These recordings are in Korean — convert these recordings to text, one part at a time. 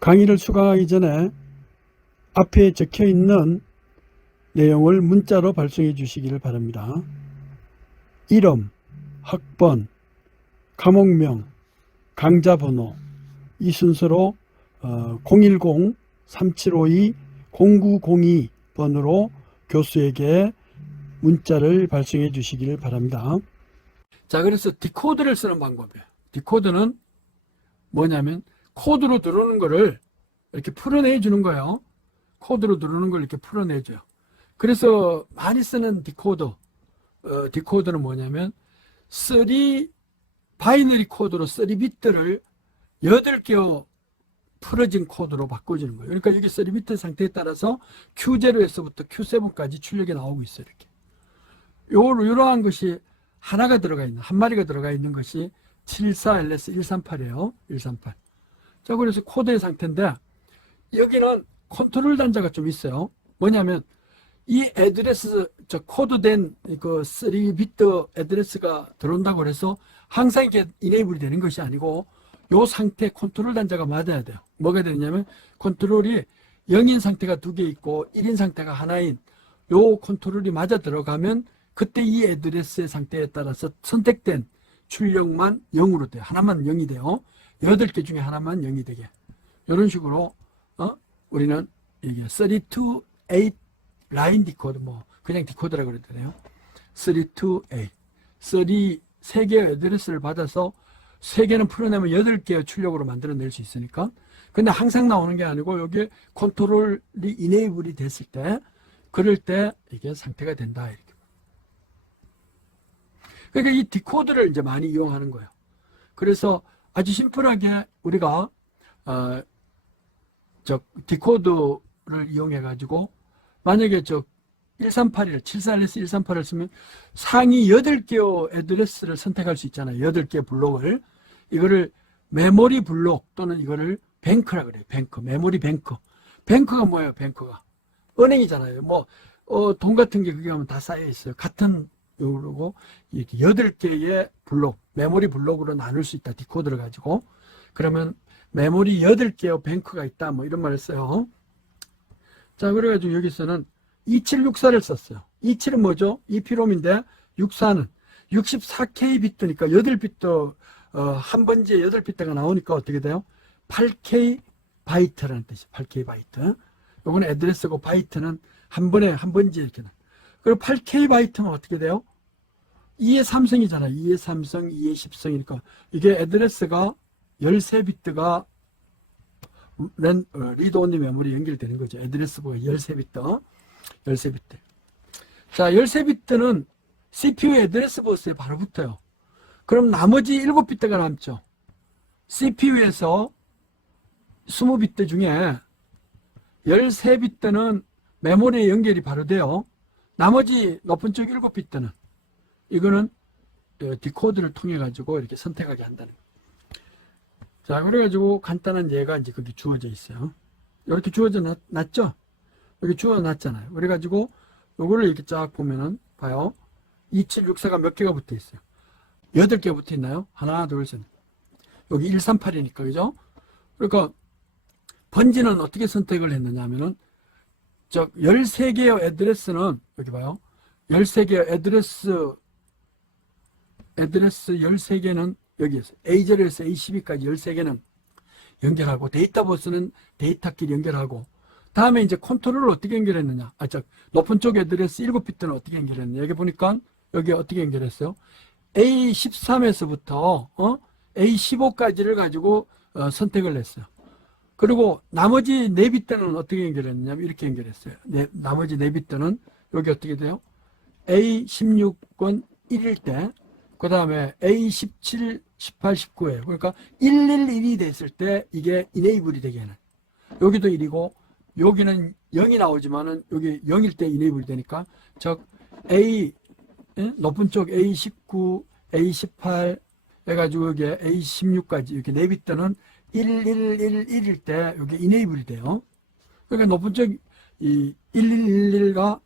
강의를 수강하기 전에 앞에 적혀 있는 내용을 문자로 발송해 주시기를 바랍니다. 이름, 학번, 과목명, 강좌 번호 이 순서로 010-3752-0902번으로 교수에게 문자를 발송해 주시기를 바랍니다. 자, 그래서 디코드를 쓰는 방법이에요. 디코드는 뭐냐면 코드로 들어오는 거를 이렇게 풀어내 주는 거예요. 코드로 들어오는 걸 이렇게 풀어내줘요. 그래서 많이 쓰는 디코드는 뭐냐면 바이너리 코드로 3비트를 8개 풀어진 코드로 바꿔주는 거예요. 그러니까 여기 3비트 상태에 따라서 Q0에서부터 Q7까지 출력이 나오고 있어요. 이렇게. 이러한 것이 하나가 들어가 있는, 한 마리가 들어가 있는 것이 74LS138이에요. 138. 자, 그래서 코드의 상태인데, 여기는 컨트롤 단자가 좀 있어요. 뭐냐면, 이 애드레스, 코드된 그 3비트 애드레스가 들어온다고 해서 항상 이게 이네이블이 되는 것이 아니고, 요 상태 컨트롤 단자가 맞아야 돼요. 뭐가 되냐면, 컨트롤이 0인 상태가 2개 있고, 1인 상태가 하나인 요 컨트롤이 맞아 들어가면, 그때 이 애드레스의 상태에 따라서 선택된 출력만 0으로 돼요. 하나만 0이 돼요. 8개 중에 하나만 0이 되게. 이런 식으로, 우리는 이게 32-8 라인 디코드, 그냥 디코드라고 그래도 되네요. 32-8. 3개의 애드레스를 받아서 3개는 풀어내면 8개의 출력으로 만들어낼 수 있으니까. 근데 항상 나오는 게 아니고, 여기에 컨트롤이 이네이블이 됐을 때, 그럴 때 이게 상태가 된다. 이렇게. 그러니까 이 디코드를 이제 많이 이용하는 거예요. 그래서 아주 심플하게 우리가 디코드를 이용해 가지고 만약에 74LS138을 쓰면 상위 8개의 애드레스를 선택할 수 있잖아요. 8개 블록을. 이거를 메모리 블록 또는 이거를 뱅크라 그래요. 뱅크. 메모리 뱅크. 뱅크가 뭐예요? 뱅크가. 은행이잖아요. 돈 같은 게 그게 하면 다 쌓여 있어요. 같은 그리고 이렇게 8개의 블록, 메모리 블록으로 나눌 수 있다. 디코드를 가지고. 그러면 메모리 8개의 뱅크가 있다. 이런 말을 써요. 자, 그래가지고 여기서는 2764를 썼어요. 27은 뭐죠? EPROM인데 64는 64K 비트니까 8비트, 한 번지에 8비트가 나오니까 어떻게 돼요? 8K 바이트라는 뜻이에요. 8K 바이트. 요거는 애드레스고 바이트는 한 번지에 이렇게 나와요. 그리고 8K 바이트는 어떻게 돼요? 2의 삼성이잖아요. 2의 삼성, 2의 10성이니까. 이게 애드레스가 13비트가 리드 온리 메모리 연결되는 거죠. 애드레스가 13비트. 13비트. 자, 13비트는 CPU 애드레스 버스에 바로 붙어요. 그럼 나머지 7비트가 남죠. CPU에서 20비트 중에 13비트는 메모리에 연결이 바로 돼요. 나머지 높은 쪽 7비트는 이거는 디코드를 통해 가지고 이렇게 선택하게 한다는 거예요. 자, 그래가지고 간단한 예가 이제 거기 주어져 있어요. 이렇게 주어져 놨죠? 여기 주어져 놨잖아요. 그래가지고 요거를 이렇게 쫙 보면은 봐요. 2764가 몇 개가 붙어 있어요? 8개 붙어 있나요? 하나, 둘, 셋. 여기 138이니까, 그죠? 그러니까 번지는 어떻게 선택을 했느냐 하면은 13개의 애드레스는 여기 봐요. 13개의 애드레스 13개는 여기에서 A0에서 A12까지 13개는 연결하고 데이터버스는 데이터끼리 연결하고 다음에 이제 컨트롤을 어떻게 연결했느냐. 높은 쪽 애드레스 7비트는 어떻게 연결했느냐. 여기 보니까 여기 어떻게 연결했어요? A13에서부터 A15까지를 가지고 선택을 했어요. 그리고 나머지 4비트는 어떻게 연결했느냐 이렇게 연결했어요. 나머지 4비트는 여기 어떻게 돼요? A16은 1일 때, 그 다음에 A17, 18, 19예요. 그러니까 111이 됐을 때 이게 이네이블이 되게 해요. 여기도 1이고 여기는 0이 나오지만은 여기 0일 때 이네이블이 되니까 높은 쪽 A19, A18 해가지고 여기 A16까지 이렇게 4비트는 1111일 때 여기 이네이블이 돼요. 그러니까 높은 쪽 이 1111과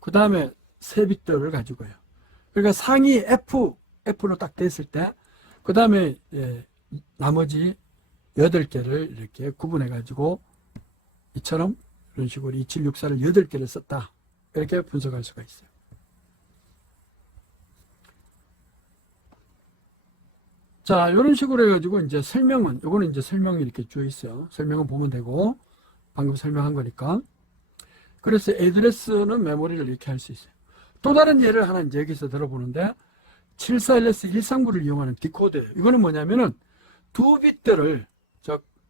그 다음에 3비트를 가지고 해요. 그러니까 상위 F로 딱 됐을 때 그 다음에 나머지 8개를 이렇게 구분해 가지고 이처럼 이런 식으로 2764를 8개를 썼다. 이렇게 분석할 수가 있어요. 자, 이런 식으로 해가지고 이제 설명은, 요거는 이제 설명이 이렇게 쭉 있어요. 설명은 보면 되고, 방금 설명한 거니까. 그래서 애드레스는 메모리를 이렇게 할 수 있어요. 또 다른 예를 하나 이제 여기서 들어보는데, 74LS139를 이용하는 디코드예요. 이거는 뭐냐면은, 두 빗들을,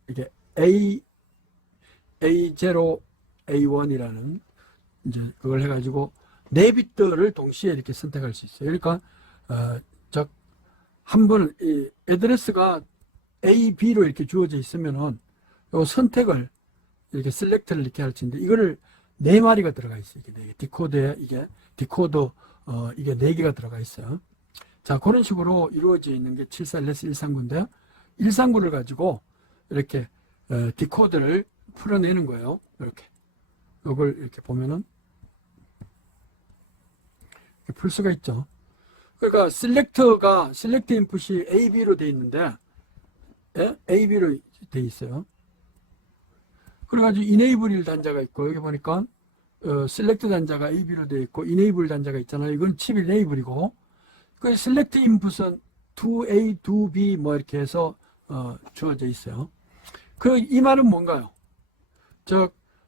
이게 A0, A1이라는, 이제 그걸 해가지고, 네 빗들을 동시에 이렇게 선택할 수 있어요. 그러니까, 한 번, 이 애드레스가 A, B로 이렇게 주어져 있으면은, 요 선택을, 이렇게 셀렉트를 이렇게 할 수 있는데, 이거를 네 마리가 들어가 있어요. 이게 디코드에, 디코더, 이게 네 개가 들어가 있어요. 자, 그런 식으로 이루어져 있는 게 74LS139인데요. 139를 가지고, 이렇게, 디코드를 풀어내는 거예요. 이렇게. 이걸 이렇게 보면은, 이렇게 풀 수가 있죠. 그러니까 셀렉트 인풋이 AB로 되어 있는데, 예? AB로 되어 있어요. 그래가지고 enable 단자가 있고, 여기 보니까 셀렉트 단자가 AB로 되어 있고, enable 단자가 있잖아요. 이건 칩 enable이고, 그 셀렉트 인풋은 2A, 2B 뭐 이렇게 해서 주어져 있어요. 이 말은 뭔가요?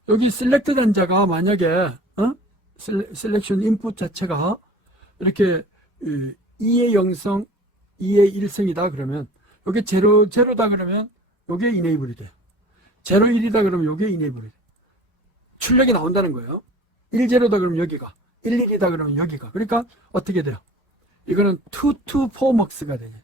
여기 셀렉트 단자가 만약에 셀렉션 인풋 자체가 이렇게 2의 0성, 2의 1성이다 그러면 요게 0다 그러면 요게 enable이 돼요. 0, 1이다 그러면 요게 enable이 돼요. 출력이 나온다는 거예요. 1, 0다 그러면 여기가, 1, 1이다 그러면 여기가. 그러니까 어떻게 돼요? 이거는 2, 2, 4 먹스가 되죠.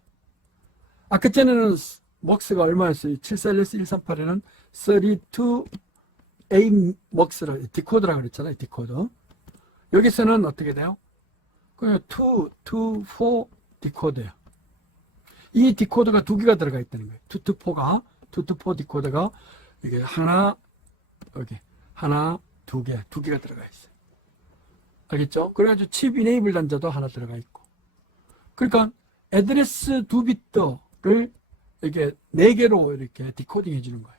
아까 전에는 먹스가 얼마였어요? 74LS138에는 32A 먹스라, 디코드라고 그랬잖아요. 디코드. 여기서는 어떻게 돼요? 그냥 2, 2, 4 디코드예요. 이 디코드가 두 개가 들어가 있다는 거예요. 2, 2, 4가, 2, 2, 4 디코드가 이게 하나, 여기 하나, 두 개가 들어가 있어요. 알겠죠? 그래가지고 칩 이네이블 단자도 하나 들어가 있고. 그러니까 애드레스 두 비트를 이렇게 네 개로 이렇게 디코딩 해주는 거예요.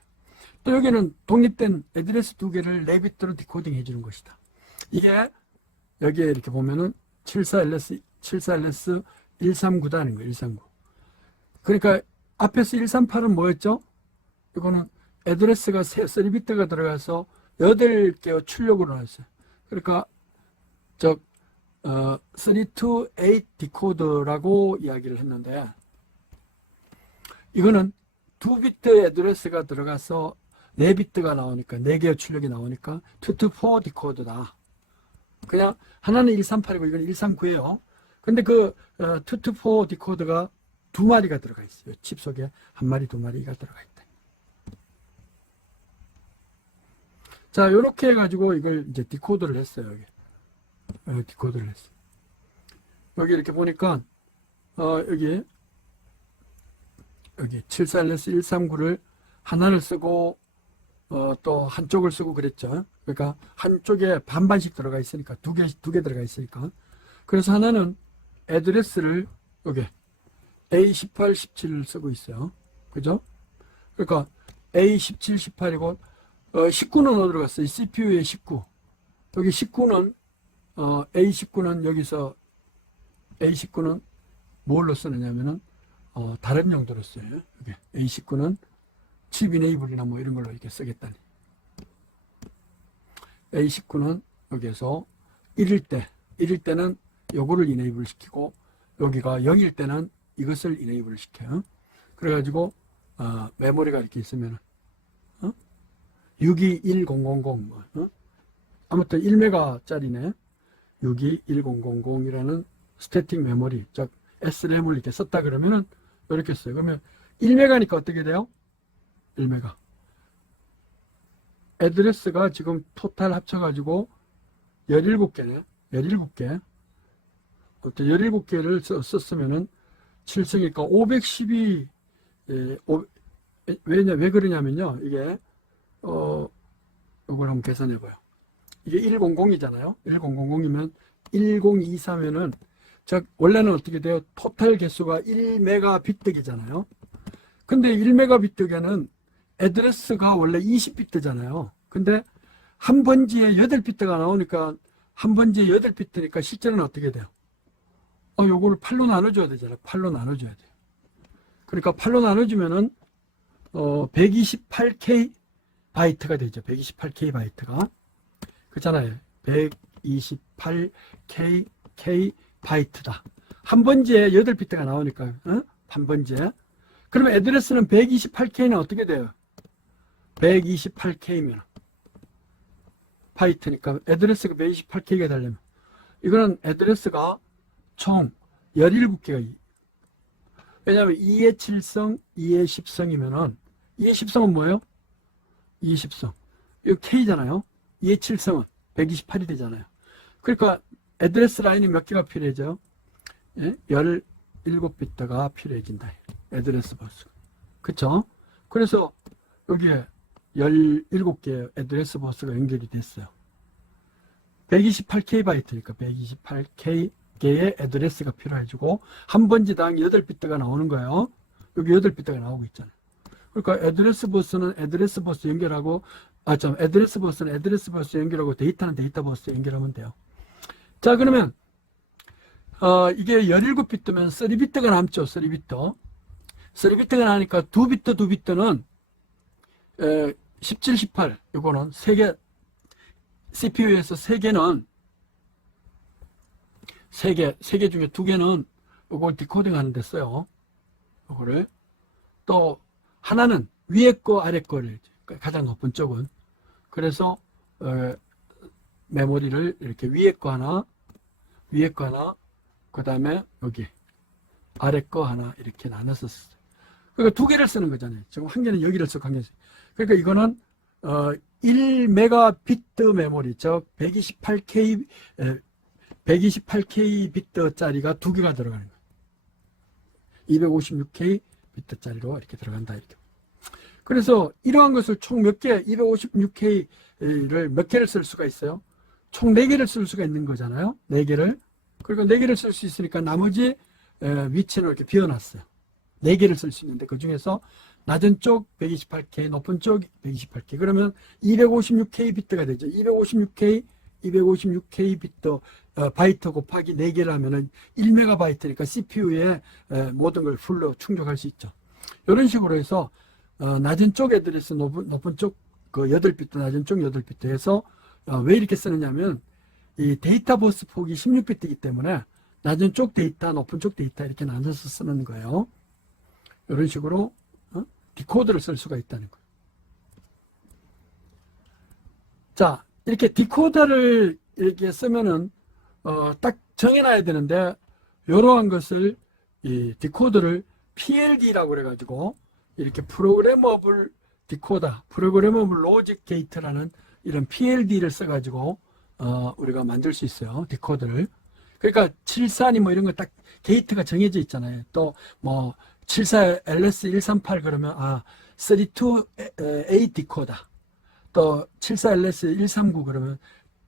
또 여기는 독립된 애드레스 두 개를 네 비트로 디코딩 해주는 것이다. 이게 여기에 이렇게 보면은 74LS139다는 거예요. 139. 그러니까 앞에서 138은 뭐였죠? 이거는 애드레스가 3비트가 들어가서 8개의 출력으로 나왔어요. 그러니까 328 디코더라고 이야기를 했는데, 이거는 2비트 애드레스가 들어가서 4비트가 나오니까, 4개의 출력이 나오니까 224 디코더다. 그냥 하나는 138이고 이건 139예요. 근데 224 디코더가 두 마리가 들어가 있어요. 칩 속에 한 마리, 두 마리가 들어가 있다. 자, 요렇게 해가지고 이걸 이제 디코드를 했어요. 여기. 디코드를 했어요. 여기 이렇게 보니까, 여기 74LS139를 하나를 쓰고, 또 한쪽을 쓰고 그랬죠. 그러니까 한쪽에 반반씩 들어가 있으니까 두 개 들어가 있으니까. 그래서 하나는 애드레스를 여기 A18, 17을 쓰고 있어요. 그죠? 그러니까 A17, 18이고 19는 어디로 갔어요? CPU에 19. 여기 19는 A19는 여기서 A19는 뭘로 쓰느냐면은 다른 용도로 써요. 여기 A19는 칩 이네이블이나 뭐 이런 걸로 이렇게 쓰겠다니. A19는 여기에서 1일 때는 요거를 이네이블 시키고, 여기가 0일 때는 이것을 이네이블 시켜요. 그래가지고 메모리가 이렇게 있으면 621000 아무튼 1메가짜리네. 621000이라는 스태틱 메모리, 즉 SRAM을 이렇게 썼다 그러면은 이렇게 써요. 그러면 1메가니까 어떻게 돼요? 1메가. 애드레스가 지금 토탈 합쳐가지고 17개네. 17개. 17개를 썼으면은 7승이니까 512, 왜 그러냐면요. 이게, 이걸 한번 계산해봐요. 이게 100이잖아요. 1000이면 1023이면은, 원래는 어떻게 돼요? 토탈 개수가 1메가비트이잖아요. 근데 1메가비트계는 애드레스가 원래 20비트잖아요. 근데 한 번지에 8비트가 나오니까 한 번지에 8비트니까 실제로는 어떻게 돼요? 요거를 8로 나눠줘야 되잖아요. 8로 나눠줘야 돼요. 그러니까 8로 나눠주면은 128K 바이트가 되죠. 128K 바이트가. 그렇잖아요. 128K 바이트다. 한 번지에 8비트가 나오니까, 한 번지에. 그러면 애드레스는 128K는 어떻게 돼요? 128K면 바이트니까 애드레스가 128K가 되려면 이거는 애드레스가 총 17개가, 왜냐하면 2의 7성, 2의 10성이면은 2의 10성은 뭐예요? 2의 10성. 이거 K잖아요. 2의 7성은 128이 되잖아요. 그러니까 애드레스 라인이 몇 개가 필요해져요? 예? 17비트가 필요해진다. 애드레스 버스. 그쵸? 그래서 여기에 17개의 애드레스 버스가 연결이 됐어요. 128K 바이트니까 128K개의 애드레스가 필요해지고 한 번지당 8비트가 나오는 거예요. 여기 8비트가 나오고 있잖아요. 그러니까 애드레스 버스는 애드레스 버스 연결하고 애드레스 버스는 애드레스 버스 연결하고 데이터는 데이터 버스 연결하면 돼요. 자, 그러면 이게 17비트면 3비트가 남죠. 3비트. 3비트가 나니까 2비트, 2비트는 17, 18 이거는 3개, CPU에서 3개는 3개 중에 2개는 이걸 디코딩 하는 데 써요. 이거를 또 하나는 위에 거 아래 거를 가장 높은 쪽은, 그래서 메모리를 이렇게 위에 거 하나 그 다음에 여기 아래 거 하나 이렇게 나눠서 썼어요. 그러니까 2개를 쓰는 거잖아요. 지금 한 개는 여기를 쓰고 한 개를 쓰고. 그러니까 이거는 1메가비트 메모리, 즉 128K 비트짜리가 2개가 들어가는 거예요. 256K 비트짜리로 이렇게 들어간다, 이렇게. 그래서 이러한 것을 총 몇 개, 256K를 몇 개를 쓸 수가 있어요? 총 4개를 쓸 수가 있는 거잖아요. 4개를. 그러니까 4개를 쓸 수 있으니까 나머지 위치는 이렇게 비워놨어요. 4개를 쓸 수 있는데 그 중에서 낮은 쪽 128K, 높은 쪽 128K. 그러면 256K 비트가 되죠. 256K 비트, 바이트 곱하기 4개를 하면은 1메가바이트니까 CPU에 모든 걸 풀로 충족할 수 있죠. 이런 식으로 해서 낮은 쪽 애드레스, 높은 쪽 그 8비트, 낮은 쪽 8비트 해서 왜 이렇게 쓰느냐면 이 데이터 버스 폭이 16비트이기 때문에 낮은 쪽 데이터, 높은 쪽 데이터 이렇게 나눠서 쓰는 거예요. 이런 식으로 디코더를 쓸 수가 있다는 거예요. 자, 이렇게 디코더를 이렇게 쓰면은 딱 정해놔야 되는데, 이러한 것을 이 디코더를 PLD라고 그래가지고 이렇게 프로그래머블 디코더, 프로그래머블 로직 게이트라는 이런 PLD를 써가지고 우리가 만들 수 있어요. 디코더를. 그러니까 74니 뭐 이런 거 딱 게이트가 정해져 있잖아요. 또 뭐 74 LS138 그러면 32A 디코더, 또 74 LS139 그러면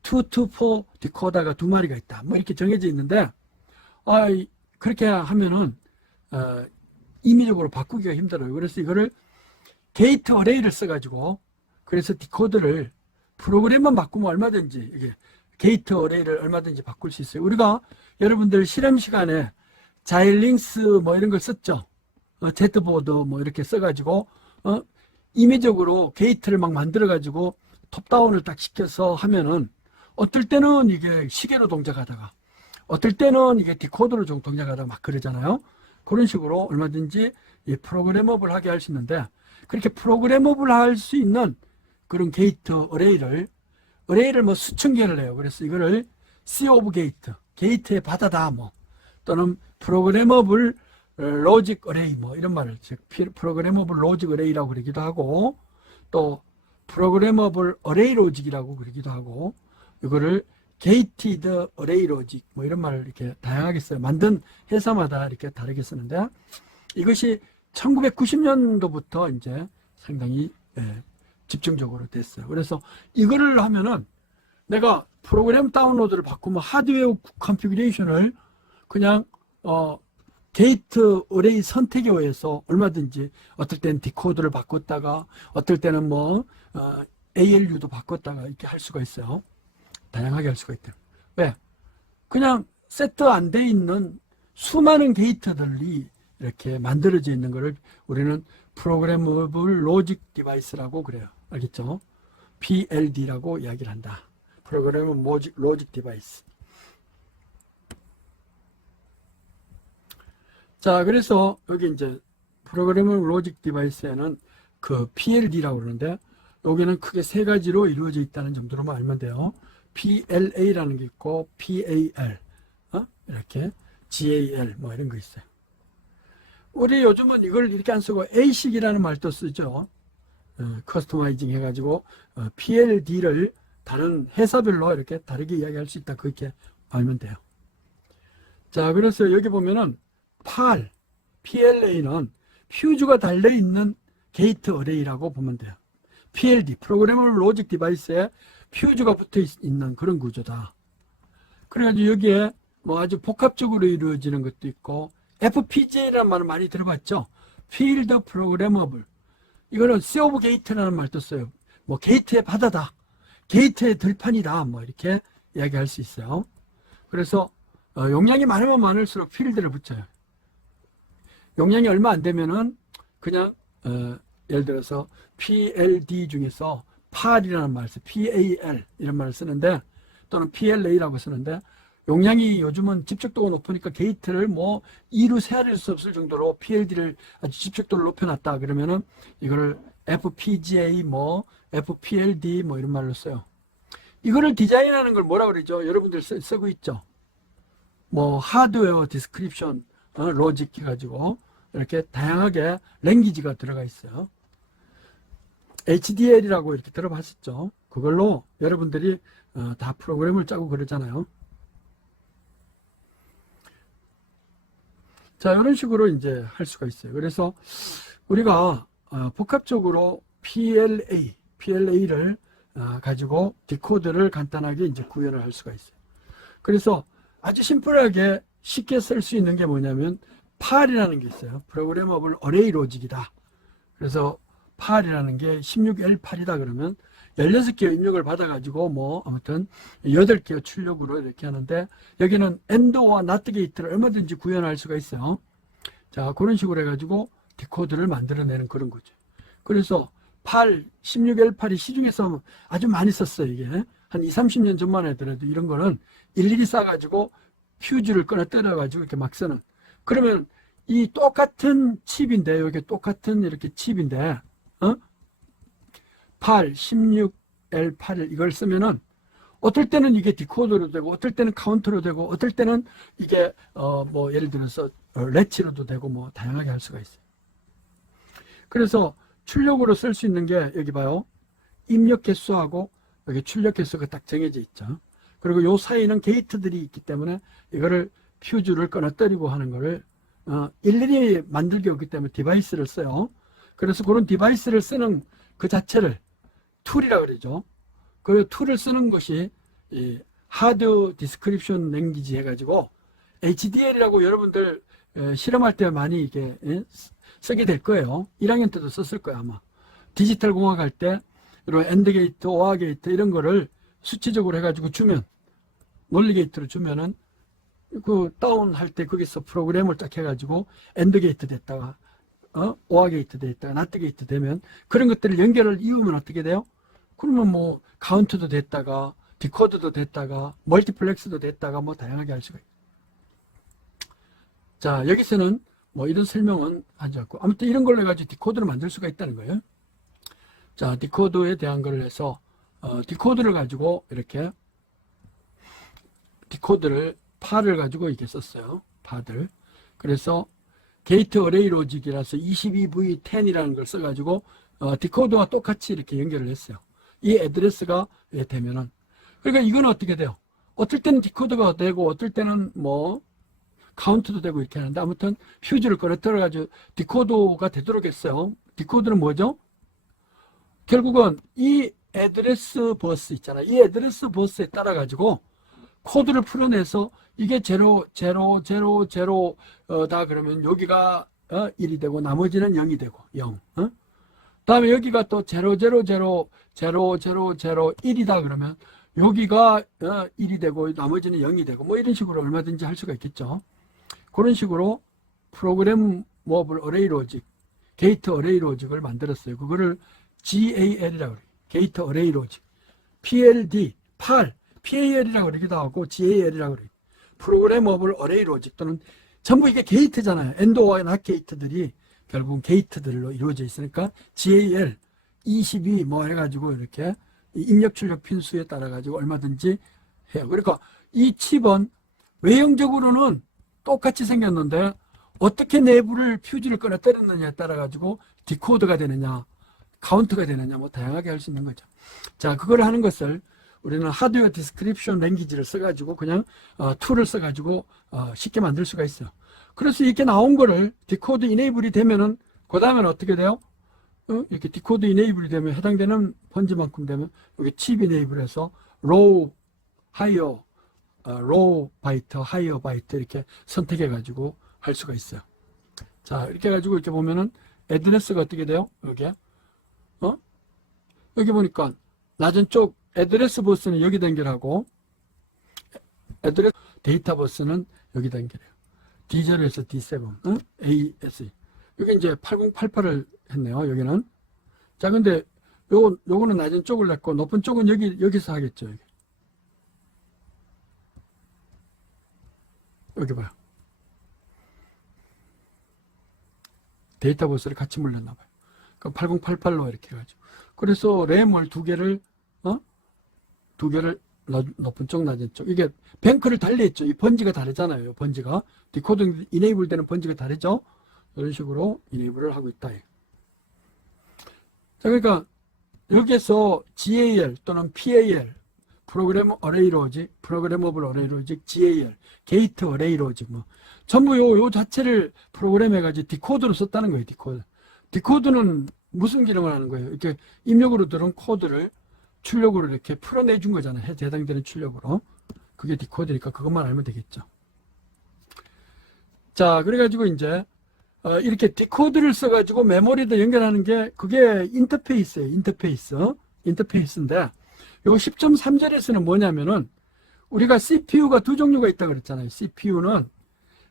224 디코더가 2마리가 있다. 뭐 이렇게 정해져 있는데 그렇게 하면은 임의적으로 바꾸기가 힘들어요. 그래서 이거를 게이트 어레이를 써가지고, 그래서 디코더를 프로그램만 바꾸면 얼마든지 이게 게이트 어레이를 얼마든지 바꿀 수 있어요. 우리가 여러분들 실험 시간에 자일링스 뭐 이런 걸 썼죠. 제트보드 뭐 이렇게 써가지고 임의적으로 게이트를 막 만들어가지고 톱다운을 딱 시켜서 하면은 어떨 때는 이게 시계로 동작하다가 어떨 때는 이게 디코더로 좀 동작하다가 막 그러잖아요. 그런 식으로 얼마든지 이 프로그래머블 하게 할 수 있는데, 그렇게 프로그래머블 할 수 있는 그런 게이트 어레이를 뭐 수천 개를 해요. 그래서 이거를 C 오브 게이트, 게이트의 바다다 뭐, 또는 프로그래머블 로직 어레이 뭐 이런 말을, 즉 프로그래머블 로직 어레이라고 그러기도 하고, 또 프로그래머블 어레이 로직이라고 그러기도 하고, 이거를 게이티드 어레이 로직 뭐 이런 말을 이렇게 다양하게 써요. 만든 회사마다 이렇게 다르게 쓰는데, 이것이 1990년도부터 이제 상당히 집중적으로 됐어요. 그래서 이거를 하면은 내가 프로그램 다운로드를 바꾸면 하드웨어 컨피그레이션을 그냥 게이트 어레이 선택에 의해서 얼마든지 어떨 때는 디코드를 바꿨다가 어떨 때는 뭐 ALU도 바꿨다가 이렇게 할 수가 있어요. 다양하게 할 수가 있대요. 왜? 그냥 세트 안 돼 있는 수많은 게이트들이 이렇게 만들어져 있는 것을 우리는 프로그래머블 로직 디바이스라고 그래요. 알겠죠? PLD라고 이야기를 한다. 프로그래머 로직 디바이스. 자, 그래서 여기 이제 프로그래머 로직 디바이스에는 그 PLD라고 그러는데 여기는 크게 세 가지로 이루어져 있다는 정도로만 알면 돼요. PLA라는 게 있고 PAL, 이렇게 GAL 뭐 이런 거 있어요. 우리 요즘은 이걸 이렇게 안 쓰고 ASIC이라는 말도 쓰죠. 커스터마이징 해가지고 PLD를 다른 회사별로 이렇게 다르게 이야기할 수 있다. 그렇게 알면 돼요. 자, 그래서 여기 보면은 PLA는 퓨즈가 달려있는 게이트 어레이라고 보면 돼요. PLD, 프로그래머블 로직 디바이스에 퓨즈가 붙어 있는 그런 구조다. 그래가지고 여기에 뭐 아주 복합적으로 이루어지는 것도 있고, FPGA라는 말을 많이 들어봤죠? Field Programmable. 이거는 C 오브 게이트라는 말도 써요. 뭐 게이트의 바다다, 게이트의 들판이다, 뭐 이렇게 이야기할 수 있어요. 그래서 용량이 많으면 많을수록 필드를 붙여요. 용량이 얼마 안 되면은 그냥 예를 들어서 PLD 중에서 PAL이라는 말을 써요. PAL 이런 말을 쓰는데, 또는 PLA라고 쓰는데, 용량이 요즘은 집적도가 높으니까 게이트를 뭐 2로 세할 수 없을 정도로 PLD를 아주 집적도를 높여놨다 그러면은 이거를 FPGA 뭐 FPLD 뭐 이런 말로 써요. 이거를 디자인하는 걸 뭐라 그러죠? 여러분들 쓰고 있죠? 뭐 하드웨어 디스크립션 로직 해가지고 이렇게 다양하게 랭귀지가 들어가 있어요. HDL이라고 이렇게 들어봤었죠? 그걸로 여러분들이 다 프로그램을 짜고 그러잖아요. 자, 이런 식으로 이제 할 수가 있어요. 그래서 우리가 복합적으로 PLA를 가지고 디코드를 간단하게 이제 구현을 할 수가 있어요. 그래서 아주 심플하게 쉽게 쓸 수 있는 게 뭐냐면 PAL이라는 게 있어요. 프로그래머블 어레이 로직이다. 그래서 PAL이라는 게 16L8이다 그러면 16개의 입력을 받아가지고 뭐 아무튼 8개의 출력으로 이렇게 하는데, 여기는 AND와 NOT 게이트를 얼마든지 구현할 수가 있어요. 자, 그런 식으로 해가지고 디코드를 만들어내는 그런 거죠. 그래서 16L8이 시중에서 아주 많이 썼어요. 이게 한 20, 30년 전만 하더라도 이런 거는 일일이 싸가지고 퓨즈를 끊어뜨려가지고 이렇게 막 쓰는. 그러면 이 똑같은 칩인데, 여기 똑같은 이렇게 칩인데, 16L8을 이걸 쓰면은 어떨 때는 이게 디코더로 되고, 어떨 때는 카운터로 되고, 어떨 때는 이게 뭐 예를 들어서 레치로도 되고, 뭐 다양하게 할 수가 있어요. 그래서 출력으로 쓸 수 있는 게 여기 봐요. 입력 개수하고 여기 출력 개수가 딱 정해져 있죠. 그리고 요 사이에는 게이트들이 있기 때문에 이거를 퓨즈를 끊어뜨리고 하는 거를 일일이 만들기 없기 때문에 디바이스를 써요. 그래서 그런 디바이스를 쓰는 그 자체를 툴이라고 그러죠. 그 툴을 쓰는 것이 이 하드 디스크립션 랭귀지 해가지고 HDL이라고 여러분들 실험할 때 많이 이게 쓰게 될 거예요. 1학년 때도 썼을 거예요, 아마. 디지털 공학 할 때 이런 엔드 게이트, 오아 게이트 이런 거를 수치적으로 해가지고 주면, 논리 게이트로 주면은 그 다운할 때 거기서 프로그램을 딱 해가지고 엔드 게이트 됐다가 오아 게이트 됐다가 나트 게이트 되면 그런 것들을 연결을 이으면 어떻게 돼요? 그러면 뭐 카운트도 됐다가 디코드도 됐다가 멀티플렉스도 됐다가 뭐 다양하게 할 수가 있어요. 자, 여기서는 뭐 이런 설명은 하지 않고 아무튼 이런 걸로 해가지고 디코드를 만들 수가 있다는 거예요. 자, 디코드에 대한 걸 해서 디코드를 가지고 이렇게 디코드를 파를 가지고 이렇게 썼어요. 파들. 그래서 게이트 어레이 로직이라서 22V10이라는 걸 써가지고 디코드와 똑같이 이렇게 연결을 했어요. 이 애드레스가 되면은, 그러니까 이건 어떻게 돼요? 어떨 때는 디코드가 되고 어떨 때는 뭐 카운트도 되고 이렇게 하는데, 아무튼 퓨즈를 끌어들여가지고 디코드가 되도록 했어요. 디코드는 뭐죠? 결국은 이 애드레스 버스 있잖아요. 이 애드레스 버스에 따라 가지고 코드를 풀어내서 이게 0, 0, 0, 0, 다 그러면 여기가 1이 되고 나머지는 0이 되고 0. 다음에 여기가 또 0, 0, 0, 0, 0, 0, 1이다 그러면 여기가 1이 되고 나머지는 0이 되고 뭐 이런 식으로 얼마든지 할 수가 있겠죠. 그런 식으로 프로그래머블 어레이 로직, 게이트 어레이 로직을 만들었어요. 그거를 GAL이라고 그래요. 게이트 어레이 로직. PLD, PAL이라고 그러기도 하고 GAL이라고 그래요. 프로그래머블 어레이 로직 또는 전부 이게 게이트잖아요. 엔도와 낫 게이트들이 결국은 게이트들로 이루어져 있으니까 GAL 22 뭐 해가지고 이렇게 입력 출력 핀 수에 따라 가지고 얼마든지 해요. 그러니까 이 칩은 외형적으로는 똑같이 생겼는데 어떻게 내부를 퓨즈를 꺼내 때렸느냐에 따라 가지고 디코드가 되느냐 카운트가 되느냐 뭐 다양하게 할 수 있는 거죠. 자, 그걸 하는 것을 우리는 하드웨어 디스크립션 랭귀지를 써가지고 그냥 툴을 써가지고 쉽게 만들 수가 있어요. 그래서 이렇게 나온 거를 디코드 이네이블이 되면은 그 다음에는 어떻게 돼요? 이렇게 디코드 이네이블이 되면 해당되는 번지만큼 되면 여기 칩 이네이블에서 로우 하이어 로우 바이트 하이어 바이트 이렇게 선택해 가지고 할 수가 있어요. 자, 이렇게 해가지고 이렇게 보면은 애드레스가 어떻게 돼요? 여기 보니까 낮은 쪽 애드레스 버스는 여기다 연결하고 애드레스 데이터 버스는 여기다 연결해요. D0에서 D7, AS. 여기 이제 8088을 했네요. 여기는. 자, 근데 요거는 낮은 쪽을 냈고 높은 쪽은 여기서 하겠죠. 여기 봐요. 데이터 버스를 같이 물렸나 봐요. 그러니까 8088로 이렇게 해가지고. 그래서 램을 두 개를 높은 쪽, 낮은 쪽. 이게 뱅크를 달리 했죠. 이 번지가 다르잖아요. 번지가. 디코딩 이네이블 되는 번지가 다르죠. 이런 식으로 이네이블을 하고 있다. 자, 그러니까 여기에서 GAL 또는 PAL, 프로그래머 어레이 로직, 프로그래머블 어레이 로직, GAL, 게이트 어레이 로직 뭐 전부 요 자체를 프로그램해가지고 디코드로 썼다는 거예요. 디코드. 디코드는 무슨 기능을 하는 거예요? 이렇게 입력으로 들은 코드를 출력으로 이렇게 풀어내준 거잖아요. 해당되는 출력으로. 그게 디코드니까 그것만 알면 되겠죠. 자, 그래가지고 이제 이렇게 디코드를 써가지고 메모리도 연결하는 게 그게 인터페이스예요. 인터페이스인데 요 10.3절에서는 뭐냐면은 우리가 CPU가 두 종류가 있다 그랬잖아요. CPU는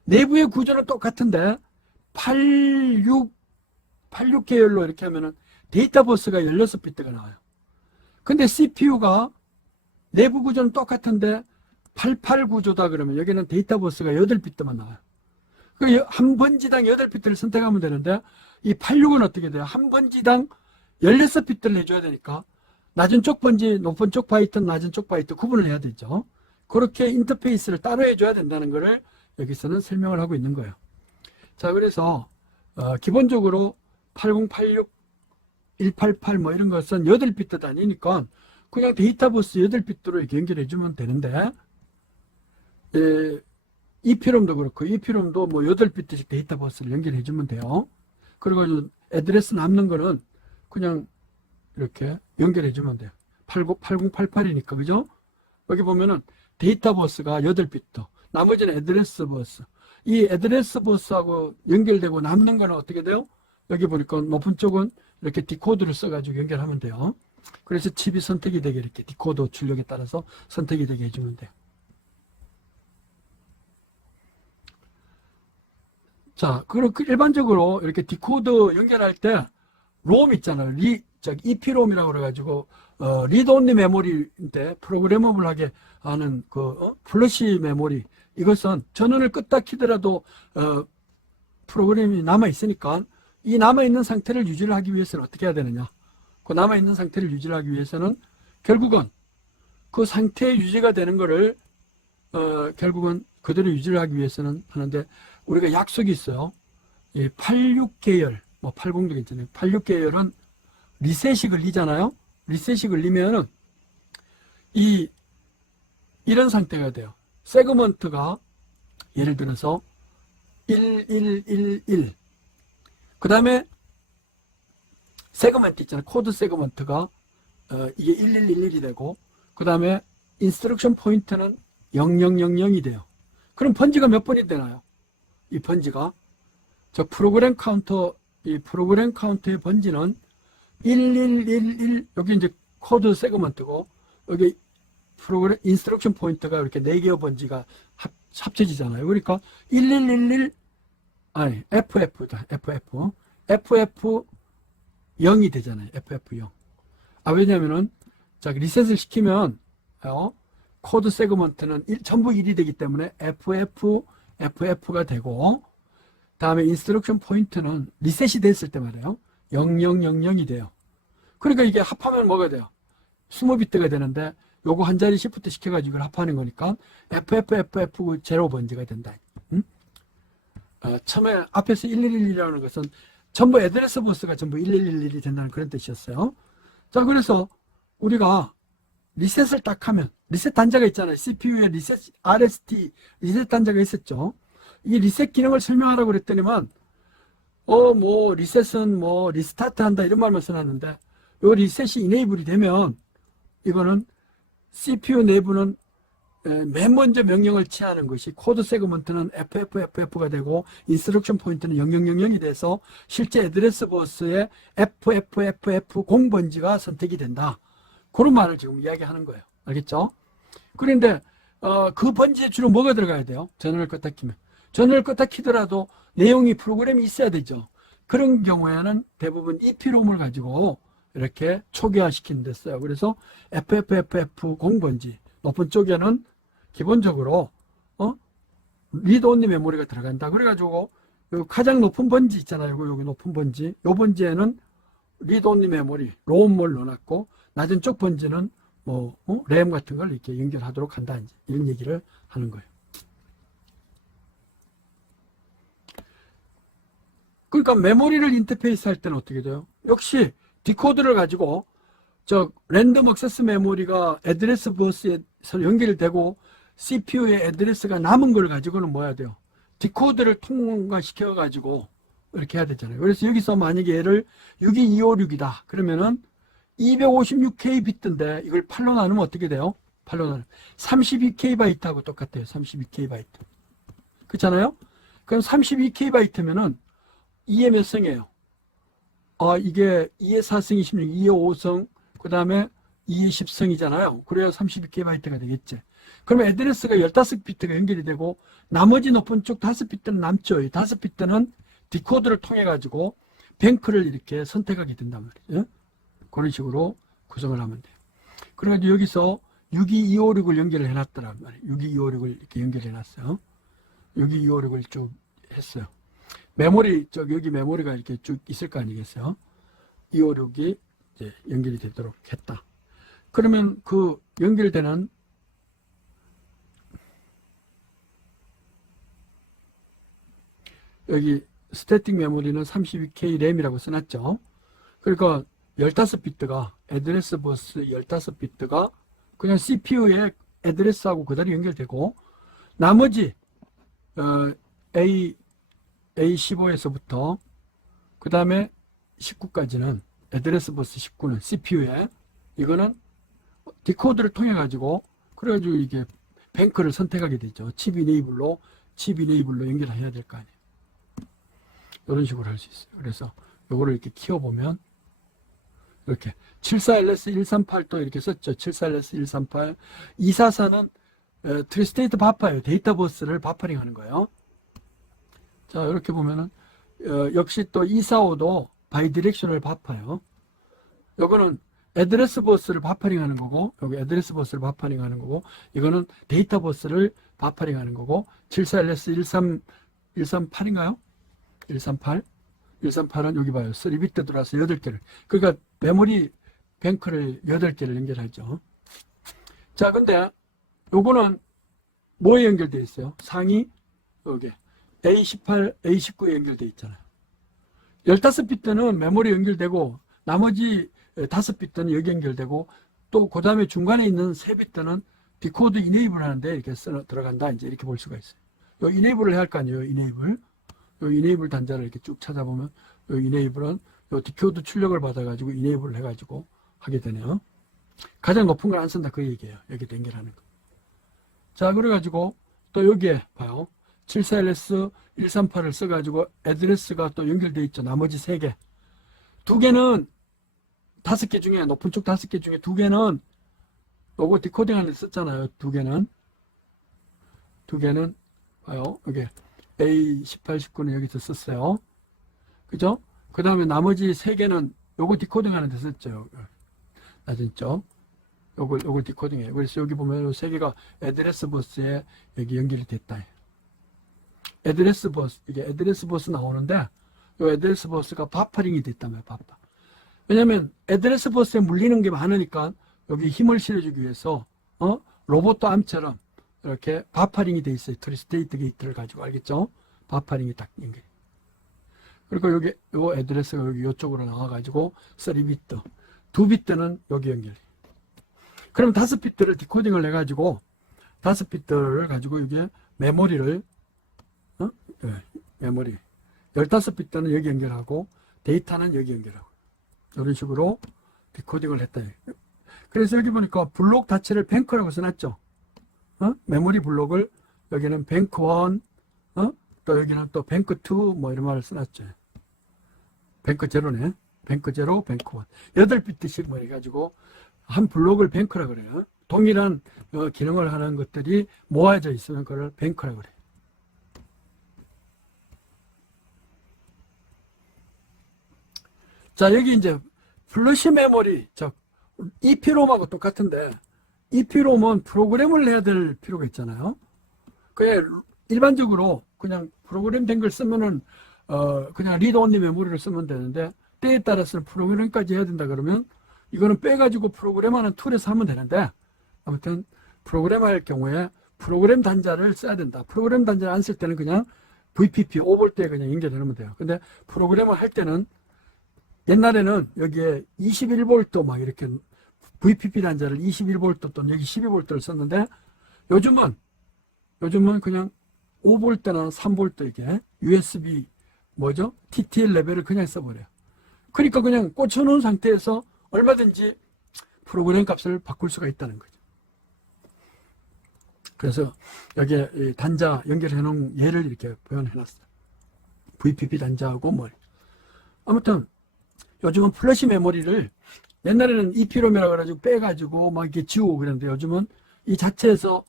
내부의 구조는 똑같은데 86계열로 이렇게 하면은 데이터 버스가 16비트가 나와요. 근데 CPU가 내부 구조는 똑같은데 88 구조다 그러면 여기는 데이터 버스가 8비트만 나와요. 한 번지당 8비트를 선택하면 되는데 이 86은 어떻게 돼요? 한 번지당 16비트를 해줘야 되니까 낮은 쪽 번지, 높은 쪽 바이트, 낮은 쪽 바이트 구분을 해야 되죠. 그렇게 인터페이스를 따로 해줘야 된다는 것을 여기서는 설명을 하고 있는 거예요. 자, 그래서 기본적으로 8086, 188 뭐 이런 것은 8비트 단위니까 그냥 데이터 버스 8비트로 이렇게 연결해주면 되는데 EPROM도 그렇고 EPROM도 뭐 8비트씩 데이터 버스를 연결해주면 돼요. 그리고 애드레스 남는 거는 그냥 이렇게 연결해주면 돼요. 8088이니까 그죠? 여기 보면은 데이터 버스가 8비트, 나머지는 애드레스 버스. 이 애드레스 버스하고 연결되고 남는 거는 어떻게 돼요? 여기 보니까 높은 쪽은 이렇게 디코드를 써가지고 연결하면 돼요. 그래서 칩이 선택이 되게 이렇게 디코드 출력에 따라서 선택이 되게 해주면 돼요. 자, 그리고 일반적으로 이렇게 디코드 연결할 때 롬 있잖아요. EPROM이라고 그래가지고 리드 온리 메모리인데 프로그래머블하게 하는 플래시 메모리. 이것은 전원을 끄다 키더라도 프로그램이 남아 있으니까 이 남아 있는 상태를 유지를 하기 위해서는 어떻게 해야 되느냐? 그 남아 있는 상태를 유지를 하기 위해서는 결국은 그 상태 유지가 되는 거를 결국은 그대로 유지를 하기 위해서는 하는데 우리가 약속이 있어요. 86계열, 뭐 80도 괜찮아요. 86계열은 리셋이 걸리잖아요. 리셋이 걸리면은 이런 상태가 돼요. 세그먼트가 예를 들어서 1111. 그 다음에 세그먼트 있잖아요. 코드 세그먼트가 이게 1111이 되고 그 다음에 인스트럭션 포인트는 0000이 돼요. 그럼 번지가 몇 번이 되나요? 이 번지가 저 프로그램 카운터, 이 프로그램 카운터의 번지는 1111, 여기 이제 코드 세그먼트고 여기 프로그램 인스트럭션 포인트가 이렇게 4개의 번지가 합쳐지잖아요. 그러니까 1111 아니 FF다. FF 0이 되잖아요. FF 0. 왜냐면은 자 리셋을 시키면 코드 세그먼트는 전부 1이 되기 때문에 FF가 되고, 다음에 인스트럭션 포인트는 리셋이 됐을 때 말이에요. 0000이 돼요. 그러니까 이게 합하면 뭐가 돼요? 20비트가 되는데 요거 한 자리 시프트 시켜가지고 이걸 합하는 거니까 FFFF 제로 번지가 된다. 응? 처음에 앞에서 1111이라는 것은 전부 애드레스 버스가 전부 1111이 된다는 그런 뜻이었어요. 자, 그래서 우리가 리셋을 딱 하면 리셋 단자가 있잖아요. CPU에 리셋 RST 리셋 단자가 있었죠. 이 리셋 기능을 설명하라고 그랬더니만 뭐 리셋은 뭐 리스타트 한다 이런 말만 써놨는데, 요 리셋이 이네이블이 되면 이거는 CPU 내부는 맨 먼저 명령을 취하는 것이 코드 세그먼트는 FFFF가 되고 인스트럭션 포인트는 0000이 돼서 실제 애드레스 버스의 FFFF 공번지가 선택이 된다. 그런 말을 지금 이야기하는 거예요. 알겠죠? 그런데 그 번지에 주로 뭐가 들어가야 돼요? 전원을 껐다 키면. 전원을 껐다 키더라도 내용이 프로그램이 있어야 되죠. 그런 경우에는 대부분 EPROM을 가지고 이렇게 초기화시키는 데 써요. 그래서 FFFF 공번지 높은 쪽에는 기본적으로 리드 온리 메모리가 들어간다. 그래가지고 가장 높은 번지 있잖아요. 여기 높은 번지. 요 번지에는 리드 온리 메모리, 롬을 넣어놨고, 낮은 쪽 번지는 뭐 램 같은 걸 이렇게 연결하도록 한다. 이런 얘기를 하는 거예요. 그러니까 메모리를 인터페이스 할 때는 어떻게 돼요? 역시 디코드를 가지고 저 랜덤 액세스 메모리가 애드레스 버스에서 연결되고 CPU의 애드레스가 남은 걸 가지고는 뭐 해야 돼요? 디코드를 통과시켜 가지고 이렇게 해야 되잖아요. 그래서 여기서 만약에 얘를 62256이다 그러면은 256K 비트인데 이걸 8로 나누면 어떻게 돼요? 8로 나누면 32K 바이트하고 똑같아요. 32K 바이트. 그렇잖아요? 그럼 32K 바이트면은 2의 몇 성이에요? 이게 2의 4성이 16, 2의 5성, 그 다음에 2의 10성이잖아요. 그래야 32KB가 되겠지. 그러면 애드레스가 15비트가 연결이 되고, 나머지 높은 쪽 5비트는 남죠. 이 5비트는 디코드를 통해가지고, 뱅크를 이렇게 선택하게 된단 말이에요. 그런 식으로 구성을 하면 돼요. 그래가지고 여기서 62256을 연결을 해놨더란 말이에요. 62256을 이렇게 연결해놨어요. 62256을 쭉 했어요. 메모리, 여기 메모리가 이렇게 쭉 있을 거 아니겠어요? 256이 이제 연결이 되도록 했다. 그러면 그 연결되는 여기 스태틱 메모리는 32K 램이라고 써놨죠. 그러니까 15비트가 애드레스 버스 15비트가 그냥 CPU의 애드레스하고 그대로 연결되고, 나머지 A15에서부터 그 다음에 19까지는 애드레스 버스 19는 CPU에 이거는 디코드를 통해 가지고 그래가지고 이게 뱅크를 선택하게 되죠. 칩 이네이블로 연결해야 될 거 아니에요. 이런 식으로 할 수 있어요. 그래서 요거를 이렇게 키워보면 이렇게 74LS138도 이렇게 썼죠. 74LS138 244는 트리스테이트 바파예요. 데이터 버스를 바퍼링 하는 거예요. 자, 이렇게 보면은 역시 또 245도 바이디렉셔널 바퍼요. 요거는 애드레스 버스를 바퍼링 하는 거고, 여기 애드레스 버스를 바퍼링 하는 거고, 이거는 데이터 버스를 바퍼링 하는 거고, 74LS138인가요? 138은 여기 봐요. 3비트 들어와서 8개를. 그러니까 메모리 뱅크를 8개를 연결하죠. 자, 근데 요거는 뭐에 연결되어 있어요? 상위 여기 A18, A19에 연결되어 있잖아요. 15비트는 메모리 연결되고 나머지 5비트는 여기 연결되고, 또 그 다음에 중간에 있는 3비트는 디코드 이네이블 하는데 이렇게 들어간다. 이제 이렇게 볼 수가 있어요. 요 이네이블을 해야 할 거 아니에요. 요 이네이블 단자를 이렇게 쭉 찾아보면 요 이네이블은 요 디코드 출력을 받아가지고 이네이블을 해가지고 하게 되네요. 가장 높은 걸 안 쓴다 그 얘기예요. 여기 연결하는 거. 자, 그래가지고 또 여기에 봐요. 74LS 138을 써가지고 애드레스가 또 연결되어 있죠. 나머지 3개. 2개는 5개 중에, 높은 쪽 5개 중에 2개는 요거 디코딩 하는 데 썼잖아요. 2개는 봐요. 여기 A18, 19는 여기서 썼어요. 그죠? 그 다음에 나머지 3개는 요거 디코딩 하는 데 썼죠. 낮은 쪽. 요걸 디코딩해요. 그래서 여기 보면 요 3개가 애드레스 버스에 여기 연결이 됐다. 애드레스 버스, 이게 애드레스 버스 나오는데, 요 애드레스 버스가 바퍼링이 됐다며, 바퍼. 왜냐면 애드레스 버스에 물리는 게 많으니까 여기 힘을 실어주기 위해서, 로봇 암처럼 이렇게 바퍼링이 돼 있어요. 트리스테이트 게이트를 가지고, 알겠죠? 바퍼링이 딱 연결. 그리고 여기, 요 애드레스가 여기 요쪽으로 나와가지고, 3비트. 2비트는 여기 연결. 그럼 5비트를 디코딩을 해가지고, 5비트를 가지고 이게 메모리를, 메모리. 15비트는 여기 연결하고, 데이터는 여기 연결하고. 이런 식으로 디코딩을 했다. 그래서 여기 보니까 블록 자체를 뱅크라고 써놨죠. 메모리 블록을 여기는 뱅크 1, 또 여기는 또 뱅크 2, 뭐 이런 말을 써놨죠. 뱅크 0네. 뱅크 0, 뱅크 1. 8비트씩 뭐 해가지고 한 블록을 뱅크라 그래요. 동일한 기능을 하는 것들이 모아져 있으면 그걸 뱅크라 그래요. 자, 여기 이제 플래시 메모리, EPROM하고 똑같은데, EPROM은 프로그램을 해야 될 필요가 있잖아요. 그냥 일반적으로 그냥 프로그램 된 걸 쓰면은, 그냥 리드 온리 메모리를 쓰면 되는데, 때에 따라서는 프로그램까지 해야 된다 그러면, 이거는 빼가지고 프로그램하는 툴에서 하면 되는데, 아무튼, 프로그램 할 경우에 프로그램 단자를 써야 된다. 프로그램 단자를 안 쓸 때는 그냥 VPP 5V에 그냥 연결해놓으면 돼요. 근데 프로그램을 할 때는 옛날에는 여기에 21V 막 이렇게 VPP 단자를 21V 또는 여기 12V를 썼는데 요즘은 그냥 5V나 3V 이게 USB 뭐죠? TTL 레벨을 그냥 써버려요. 그러니까 그냥 꽂혀놓은 상태에서 얼마든지 프로그램 값을 바꿀 수가 있다는 거죠. 그래서 여기에 단자 연결해 놓은 예를 이렇게 표현해 놨어요. VPP 단자하고 뭐 아무튼 요즘은 플래시 메모리를 옛날에는 EPROM이라고 해가지고 빼가지고 막 이렇게 지우고 그랬는데 요즘은 이 자체에서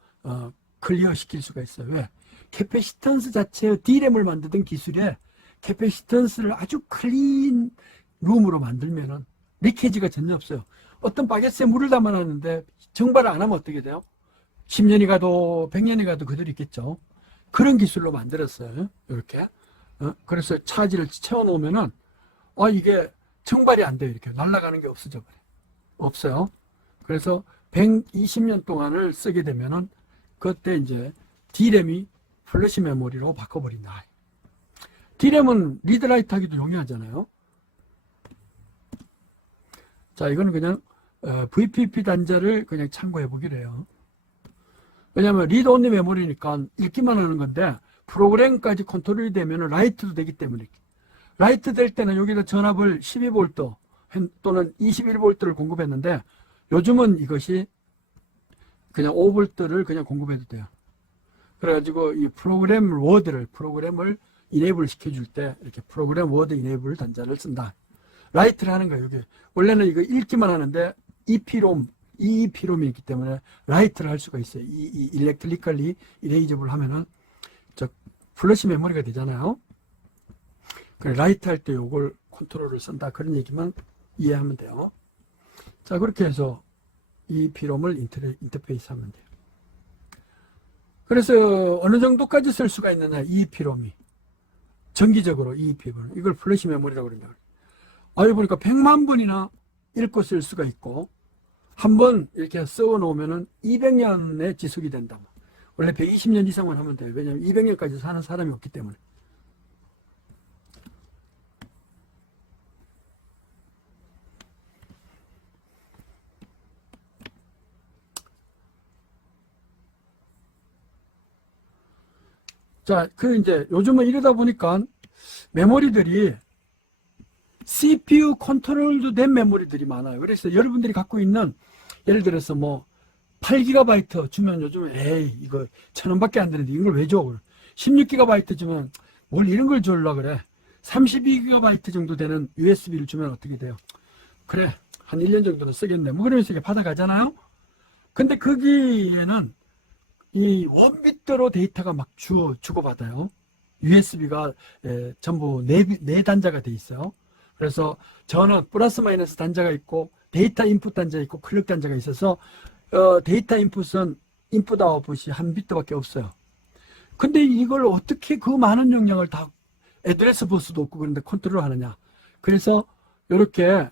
클리어 시킬 수가 있어요. 왜? 캐패시턴스 자체의 D램을 만드던 기술에 캐패시턴스를 아주 클린 룸으로 만들면은 리케지가 전혀 없어요. 어떤 바게트에 물을 담아놨는데 정발을 안 하면 어떻게 돼요? 10년이 가도 100년이 가도 그대로 있겠죠. 그런 기술로 만들었어요. 이렇게. 그래서 차지를 채워놓으면은 이게 정발이 안 돼요. 이렇게 날아가는 게 없어져 버려요. 없어요. 그래서 120년 동안을 쓰게 되면은 그때 이제 D램이 플래시 메모리로 바꿔버린다. D램은 리드라이트 하기도 용이하잖아요. 자, 이거는 그냥 VPP 단자를 그냥 참고해 보기로 해요. 왜냐하면 리드 온리 메모리니까 읽기만 하는 건데 프로그램까지 컨트롤이 되면 라이트도 되기 때문에 라이트 될 때는 여기다 전압을 12V 또는 21V를 공급했는데 요즘은 이것이 그냥 5V를 그냥 공급해도 돼요. 그래가지고 이 프로그램을 이네이블 시켜줄 때 이렇게 프로그램 워드 이네이블 단자를 쓴다. 라이트를 하는 거예요. 여기 원래는 이거 읽기만 하는데 EEPROM이 있기 때문에 라이트를 할 수가 있어요. 이 일렉트리컬리 이레이저블 하면은 저 플래시 메모리가 되잖아요. 라이트 할 때 요걸 컨트롤을 쓴다. 그런 얘기만 이해하면 돼요. 자, 그렇게 해서 EEPROM을 인터페이스 하면 돼요. 그래서 어느 정도까지 쓸 수가 있느냐, EEPROM이. 정기적으로 EEPROM. 이걸 플래시 메모리라고 그러냐. 여기 보니까 100만 번이나 읽고 쓸 수가 있고, 한번 이렇게 써 놓으면은 200년의 지속이 된다. 원래 120년 이상만 하면 돼요. 왜냐하면 200년까지 사는 사람이 없기 때문에. 자, 이제 요즘은 이러다 보니까 메모리들이 CPU 컨트롤도 된 메모리들이 많아요. 그래서 여러분들이 갖고 있는 예를 들어서 뭐 8GB 주면 요즘 에이 이거 1,000원밖에 안 되는데 이걸 왜 줘? 16GB 주면 뭘 이런 걸 주려고 그래. 32GB 정도 되는 USB를 주면 어떻게 돼요? 그래 한 1년 정도는 쓰겠네. 뭐 그러면서 이게 받아가잖아요. 근데 거기에는 이 원비트로 데이터가 막 주고받아요. USB가 전부 네 단자가 돼 있어요. 그래서 저는 플러스 마이너스 단자가 있고 데이터 인풋 단자 있고 클럭 단자가 있어서 데이터 인풋은 인풋 아웃풋이 한 비트밖에 없어요. 근데 이걸 어떻게 그 많은 용량을 다 애드레스 버스도 없고 그런데 컨트롤 하느냐. 그래서 이렇게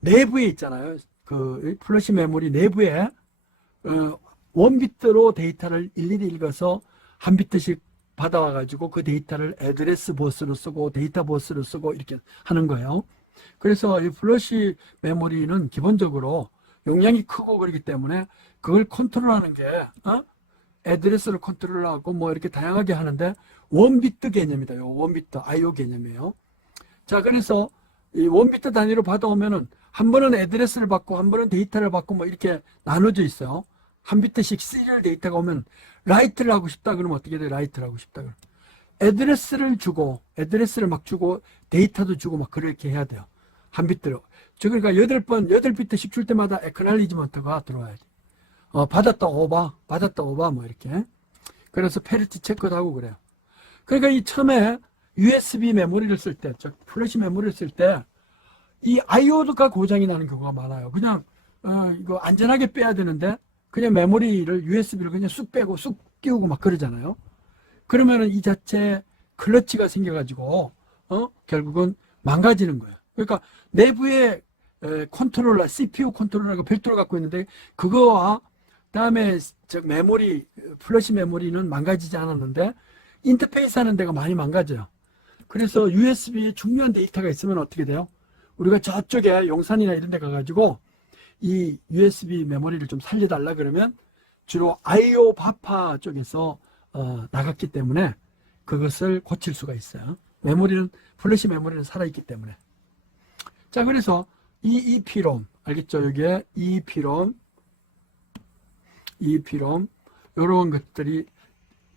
내부에 있잖아요. 그 플래시 메모리 내부에 원비트로 데이터를 일일이 읽어서 한 비트씩 받아와 가지고 그 데이터를 애드레스 버스로 쓰고 데이터 버스로 쓰고 이렇게 하는 거예요. 그래서 이 플래시 메모리는 기본적으로 용량이 크고 그렇기 때문에 그걸 컨트롤하는 게 애드레스를 컨트롤하고 뭐 이렇게 다양하게 하는데 원비트 개념이다. 요 원비트 IO 개념이에요. 자, 그래서 이 원비트 단위로 받아오면은 한 번은 애드레스를 받고 한 번은 데이터를 받고 뭐 이렇게 나눠져 있어요. 한 비트씩 시리얼 데이터가 오면 라이트를 하고 싶다 그러면 어떻게 돼요? 라이트를 하고 싶다 그러면 애드레스를 막 주고 데이터도 주고 막 그렇게 해야 돼요. 한 비트로. 그러니까 8비트씩 줄 때마다 애크날리지먼트가 들어와야지. 받았다 오바 뭐 이렇게. 그래서 페리티 체크도 하고 그래요. 그러니까 이 처음에 USB 메모리를 쓸 때, 플래시 메모리를 쓸 때 이 IO가 고장이 나는 경우가 많아요. 그냥 이거 안전하게 빼야 되는데 그냥 메모리를 USB를 그냥 쑥 빼고 쑥 끼우고 막 그러잖아요. 그러면은 이 자체 클러치가 생겨가지고 결국은 망가지는 거예요. 그러니까 내부에 컨트롤러, CPU 컨트롤러가 별도로 갖고 있는데 그거와 그다음에 메모리, 플래시 메모리는 망가지지 않았는데 인터페이스 하는 데가 많이 망가져요. 그래서 USB에 중요한 데이터가 있으면 어떻게 돼요? 우리가 저쪽에 용산이나 이런 데 가가지고 이 USB 메모리를 좀 살려달라 그러면 주로 IO 바파 쪽에서 나갔기 때문에 그것을 고칠 수가 있어요. 플래시 메모리는 살아있기 때문에. 자, 그래서 이 EEPROM 알겠죠? 여기에 EEPROM 이런 것들이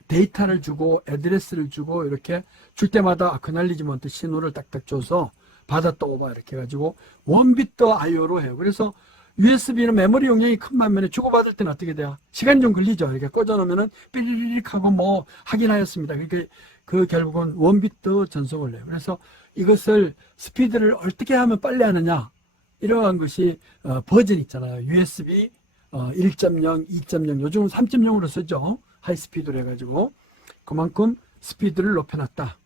데이터를 주고 애드레스를 주고 이렇게 줄 때마다 아크날리지먼트 신호를 딱딱 줘서 받았다 오바 이렇게 해가지고 원비트 IO로 해요. 그래서 USB는 메모리 용량이 큰 반면에 주고받을 때는 어떻게 돼요? 시간이 좀 걸리죠. 이렇게 꽂아놓으면은 삐리릭 하고 뭐 확인하였습니다. 그러니까 그 결국은 원비트 전송을 해요. 그래서 이것을 스피드를 어떻게 하면 빨리 하느냐 이러한 것이 버전 있잖아요. USB 1.0, 2.0 요즘은 3.0으로 쓰죠. 하이스피드로 해가지고 그만큼 스피드를 높여놨다.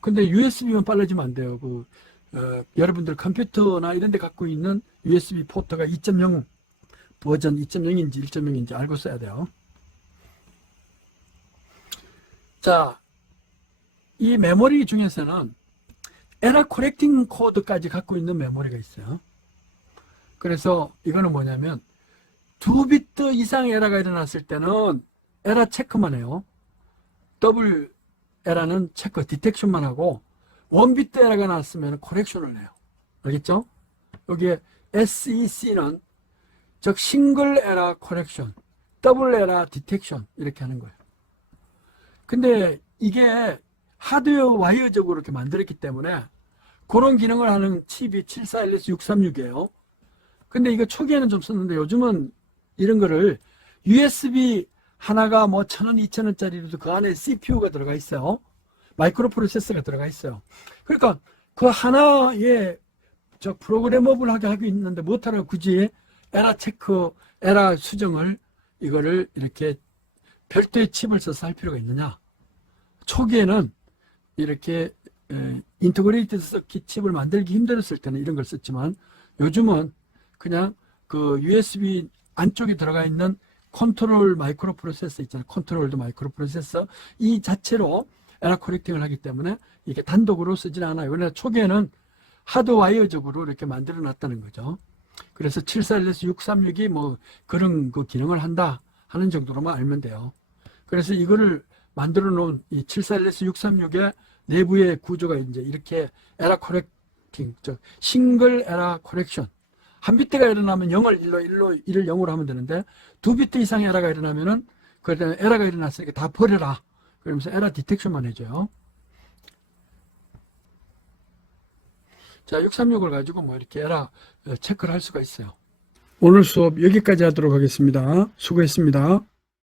근데 USB만 빨라지면 안 돼요. 여러분들 컴퓨터나 이런 데 갖고 있는 USB 포트가 2.0 버전 2.0인지 1.0인지 알고 써야 돼요. 자, 이 메모리 중에서는 에러 코렉팅 코드까지 갖고 있는 메모리가 있어요. 그래서 이거는 뭐냐면 2비트 이상 에러가 일어났을 때는 에러 체크만 해요. 더블 에러는 체크, 디텍션만 하고 1비트 에러가 났으면 코렉션을 해요. 알겠죠? 여기에 SEC는 즉 싱글 에러 코렉션, 더블 에러 디텍션 이렇게 하는 거예요. 근데 이게 하드웨어 와이어적으로 이렇게 만들었기 때문에 그런 기능을 하는 칩이 74LS636이에요. 근데 이거 초기에는 좀 썼는데 요즘은 이런 거를 USB 하나가 뭐 1,000원, 2,000원짜리로도 그 안에 CPU가 들어가 있어요. 마이크로 프로세서가 들어가 있어요. 그러니까 그 하나에 프로그래머블하게 하고 있는데 못하라고 굳이 에러 체크, 에러 수정을 이거를 이렇게 별도의 칩을 써서 할 필요가 있느냐. 초기에는 이렇게 인터그레이티드 서킷 칩을 만들기 힘들었을 때는 이런 걸 썼지만 요즘은 그냥 그 USB 안쪽에 들어가 있는 컨트롤 마이크로 프로세서 있잖아요. 컨트롤도 마이크로 프로세서 이 자체로 에러 코렉팅을 하기 때문에 이게 단독으로 쓰질 않아요. 그러나 초기에는 하드와이어적으로 이렇게 만들어 놨다는 거죠. 그래서 74LS636이 뭐 그런 그 기능을 한다 하는 정도로만 알면 돼요. 그래서 이거를 만들어 놓은 이 74LS636의 내부의 구조가 이제 이렇게 에러 코렉팅, 즉 싱글 에러 코렉션 한 비트가 일어나면 0을 1로 1을 0으로 하면 되는데 두 비트 이상의 에러가 일어나면은 그때 에러가 일어났으니까 다 버려라. 그러면서 에러 디텍션만 해줘요. 자, 636을 가지고 뭐 이렇게 에러 체크를 할 수가 있어요. 오늘 수업 여기까지 하도록 하겠습니다. 수고했습니다.